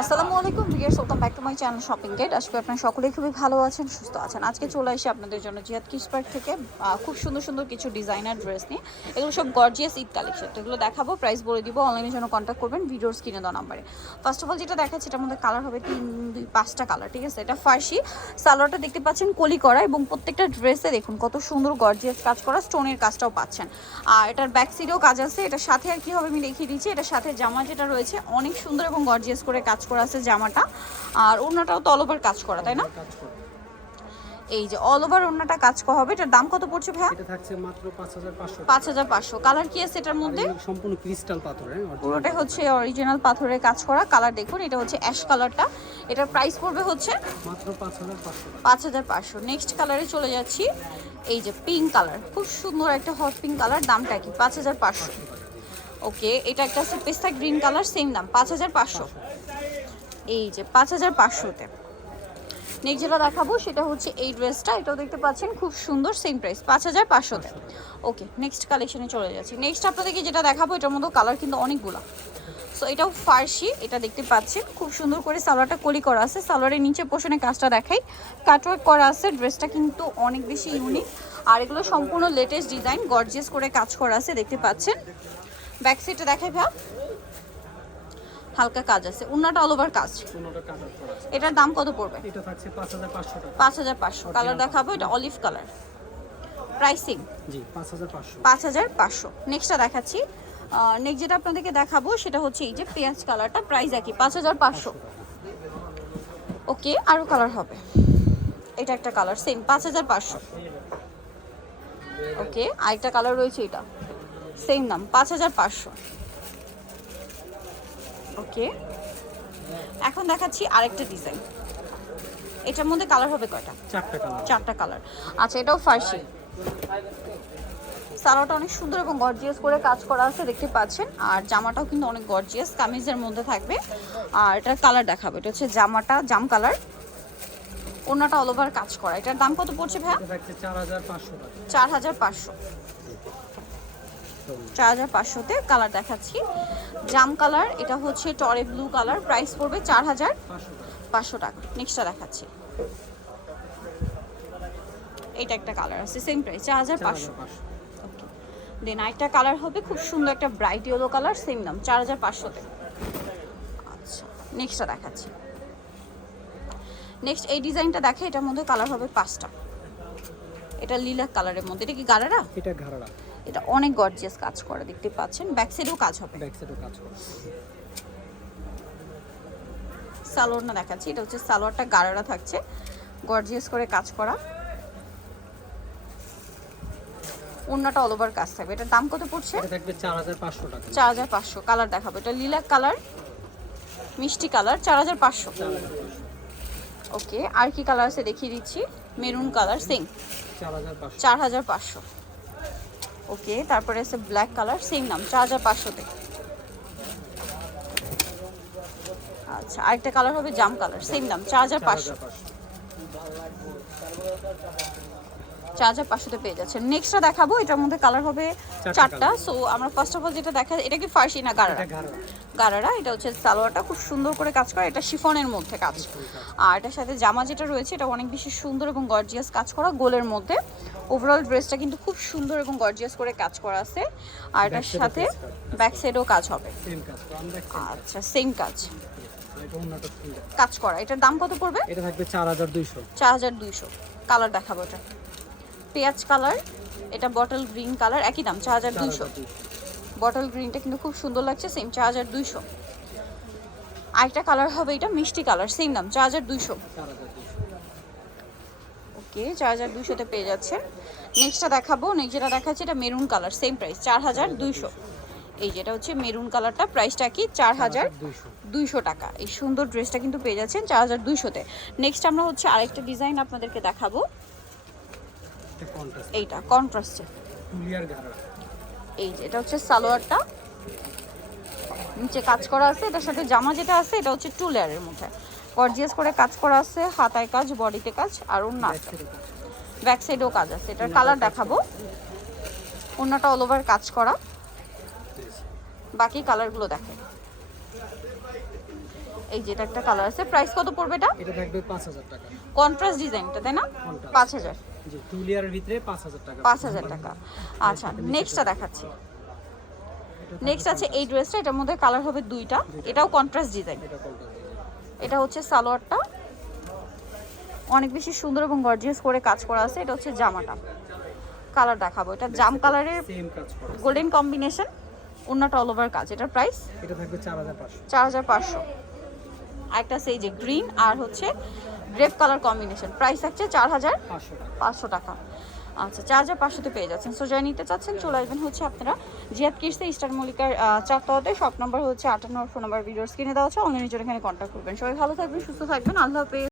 আসসালামু আলাইকুম viewers, welcome back to my channel shopping guide. আজকে আপনারা সকলেই খুবই ভালো আছেন, সুস্থ আছেন। আজকে চলে আসি আপনাদের জন্য জিহাদ কিডস পার্ক থেকে খুব সুন্দর সুন্দর কিছু ডিজাইনার ড্রেস নিয়ে। এগুলো সব গর্জিয়াস ঈদ কালেকশন, তো এগুলো দেখাবো, প্রাইস বলে দিব। অনলাইনের জন্য কন্ট্যাক্ট করবেন ভিডিওর স্ক্রিনে দেওয়া নাম্বারে। ফার্স্ট অফ অল যেটা দেখাচ্ছি, এটার মধ্যে কালার হবে 5টা কালার, ঠিক আছে। এটা ফার্সি সালোয়ারটা দেখতে পাচ্ছেন কলি করা, এবং প্রত্যেকটা ড্রেসে দেখুন কত সুন্দর গর্জিয়াস কাজ করা, স্টোনের কাজটাও পাচ্ছেন। আর এটার ব্যাক সাইডেও কাজ আছে। এটার সাথে আর কি হবে আমি দেখিয়ে দিচ্ছি। এটার সাথে জামা যেটা রয়েছে অনেক সুন্দর এবং গর্জিয়াস করে কাজ করা আছে জামাটা। আর ওড়নাটাও তো অল ওভার কাজ করা, তাই না? এই যে অল ওভার ওড়নাটা কাজ করা হবে। এটার দাম কত পড়ছে ভাই? এটা থাকছে মাত্র 5500। 5500। কালার কি আছে এটার মধ্যে? সম্পূর্ণ ক্রিস্টাল পাথর, পুরোটা হচ্ছে অরিজিনাল পাথরের কাজ করা। কালার দেখুন, এটা হচ্ছে অ্যাশ কালারটা। এটার প্রাইস পড়বে হচ্ছে মাত্র 5500। 5500। নেক্সট কালারে চলে যাচ্ছি। এই যে পিঙ্ক কালার, খুব সুন্দর একটা হট পিঙ্ক কালার। দামটা কি? 5500। ওকে, এটা একটা আছে পেস্তা গ্রিন কালার, সেম দাম 5500। এই যে 5500-তে। নেক্সট যেটা দেখাবো সেটা হচ্ছে এই ড্রেসটা। এটাও দেখতে পাচ্ছেন খুব সুন্দর, সেম প্রাইস 5500-তে। ওকে, নেক্সট কালেকশনে চলে যাচ্ছি। নেক্সট আপনাদেরকে যেটা দেখাবো, এটার মধ্যে কালার কিন্তু অনেকগুলো। সো এটাও ফার্সি, এটা দেখতে পাচ্ছেন খুব সুন্দর করে সালোয়ারটা কলি করা আছে। সালোয়ারের নিচে পোষণে কাজটা দেখাই, কাটওয়ার্ক করা আছে। ড্রেসটা কিন্তু অনেক বেশি ইউনিক, আর এগুলো সম্পূর্ণ লেটেস্ট ডিজাইন, গর্জিয়াস করে কাজ করা আছে, দেখতে পাচ্ছেন। ব্যাক সাইডটা দেখাই ভাই, হালকা কাজ আছে, ওন্নাটা অল ওভার কাজ। এটার দাম কত পড়বে? এটা থাকছে 5500 টাকা। 5500। কালার দেখাবো, এটা অলিভ কালার। প্রাইসিং জি 5500। 5500। নেক্সটটা দেখাচ্ছি। নেক্সট যেটা আপনাদেরকে দেখাবো সেটা হচ্ছে এই যে পেঁয়াজ কালারটা, প্রাইস একই 5500। ওকে, আরও কালার হবে। এটা একটা কালার, সেম 5500। ওকে, আরেকটা কালার রয়েছে, এটা সেম দাম 5500। ওকে, এখন দেখাচ্ছি আরেকটা ডিজাইন। এটার মধ্যে কালার হবে কয়টা? 4টা কালার। 4টা কালার। আচ্ছা, এটাও ফার্সি। সালোয়ারটা অনেক সুন্দর এবং গর্জিয়াস করে কাজ করা আছে, দেখতে পাচ্ছেন। আর জামাটাও কিন্তু অনেক গর্জিয়াস, কামিজের মধ্যে থাকবে। আর এটার কালার দেখাবো, এটা হচ্ছে জামাটা জাম কালার, ওড়নাটা অল ওভার কাজ করা। এটার দাম কত পড়ছে ভাইয়া? এটা থাকছে 4500 টাকা। 4500। 4500-তে কালার দেখাচ্ছি। জাম কালার, এটা হচ্ছে টরে ব্লু কালার, প্রাইস পড়বে 4500 টাকা। নেক্সটটা দেখাচ্ছি। এটা একটা কালার আছে, সেম প্রাইস 4500। দেন আরেকটা কালার হবে খুব সুন্দর একটা ব্রাইট ইয়েলো কালার, সেম দাম 4500-তে। আচ্ছা, নেক্সটটা দেখাচ্ছি। নেক্সট এই ডিজাইনটা দেখে, এটার মধ্যে কালার হবে 5টা। এটা লিলাক কালারের মধ্যে। এটা কি গারারা? এটা ঘাড়া। এটা অনেক গর্জিয়াস কাজ করে, দেখতে পাচ্ছেন। ব্যাক সাইডেও কাজ হবে। ব্যাক সাইডেও কাজ করে। সালোয়ারটা দেখাচ্ছি। এটা হচ্ছে সালোয়ারটা গারারা থাকছে, গর্জিয়াস করে কাজ করা। ওড়নাটা অল ওভার কাজ থাকবে। এটার দাম কত পড়ছে? এটা থাকবে 4500 টাকা। 4500। কালার দেখাবো, এটা লিলাক কালার, মিষ্টি কালার, 4500। ওকে, আর কি কালার আছে দেখিয়ে দিচ্ছি। Maroon colour, same 4500। 4500। ওকে, তারপরে আছে ব্ল্যাক কালার, সেম নাম 4500-তে। আচ্ছা, আরেকটা কালার হবে জাম কালার, সেম দাম 4500। 4500-তে পেয়ে যাচ্ছেন। নেক্সটটা দেখাবো, এটার মধ্যে কালার হবে 4টা। সো আমরা ফার্স্ট অফ অল যেটা দেখা, এটা কি ফার্সি না গারারা? গারারা। এটা হচ্ছে সালোয়ারটা খুব সুন্দর করে কাজ করা, এটা শিফনের মধ্যে কাজ। আর এটার সাথে জামা যেটা রয়েছে, এটা অনেক বেশি সুন্দর এবং গর্জিয়াস কাজ করা গোলের মধ্যে। ওভারঅল ড্রেসটা কিন্তু খুব সুন্দর এবং গর্জিয়াস করে কাজ করা আছে। আর এটার সাথে ব্যাক সাইডেও কাজ হবে। আচ্ছা, সেম কাজ কাজ করা। এটার দাম কত পড়বে? এটা থাকবে 4200। 4200। কালার দেখাবো, এটা পেঁয়াজ কালার, এটা বটল গ্রিন কালার, একই দাম 4200। বটল গ্রিনটা কিন্তু খুব সুন্দর লাগছে, সেম 4200। আরেকটা কালার হবে, এটা মিষ্টি কালার, সেম দাম 4200। ওকে, 4200-তে পেয়ে যাচ্ছে। নেক্সটটা দেখাবো। নেক্সট যেটা দেখাচ্ছে, এটা মেরুন কালার, সেম প্রাইস 4200। এই যেটা হচ্ছে মেরুন কালারটা, প্রাইসটা কি? 4200 টাকা। এই সুন্দর ড্রেসটা কিন্তু পেয়ে যাচ্ছেন 4200-তে। নেক্সট আমরা হচ্ছে আরেকটা ডিজাইন আপনাদেরকে দেখাবো। এইটা কন্ট্রাস্টে, এই যে এটা হচ্ছে সালোয়ারটা, নিচে কাজ করা আছে। এটার সাথে জামা যেটা আছে, এটা হচ্ছে 2 লেয়ারের মধ্যে গর্জিয়াস করে কাজ করা আছে, হাতায় কাজ, বডিতে কাজ, আর ওড়না আছে, ব্যাক সাইডেও কাজ আছে। এটার কালার দেখাবো। ওড়নাটা অল ওভার কাজ করা, বাকি কালারগুলো দেখেন। এই যে এটা একটা কালার আছে, প্রাইস কত পড়বে এটা? এটা থাকবে 5000 টাকা। কন্ট্রাস্ট ডিজাইনটা তাই না? Contrast। 5000। জি, 2 লেয়ারের ভিতরে 5000 টাকা। 5000 টাকা। আচ্ছা নেক্সটটা দেখাচ্ছি। নেক্সট আছে এই ড্রেসটা, এটার মধ্যে কালার হবে দুইটা, এটাও কন্ট্রাস্ট ডিজাইন। এটা কোনটা? এটা হচ্ছে সালোয়ারটা, অনেক বেশি সুন্দর এবং গর্জিয়াস করে কাজ করা আছে। এটা হচ্ছে জামাটা, কালার দেখাবো। এটা জাম কালারের সেম কাজ করা। গোল্ডেন কম্বিনেশন, ওন্নাটা অল ওভার কাজ। এটার প্রাইস এটা থাকবে 4500। 4500। আরেকটা সেই যে গ্রিন আর হচ্ছে গ্রেপ কালার কম্বিনেশন, প্রাইস থাকছে 4500 টাকা। আচ্ছা 4500-তে পেয়ে যাচ্ছেন। সো যারা নিতে চাচ্ছেন চলে আসবেন হচ্ছে আপনারা জিয়াদ কিডসে, ইস্টার মল্লিকার 4তলাতে। শপ নাম্বার হচ্ছে 58, ফোন নাম্বার ভিডিওর স্ক্রিনে দেওয়া আছে। অনলাইনের জন্য এখানে কন্ট্যাক্ট করবেন। সবাই ভালো থাকবেন, সুস্থ থাকবেন, আল্লাহ হাফেজ।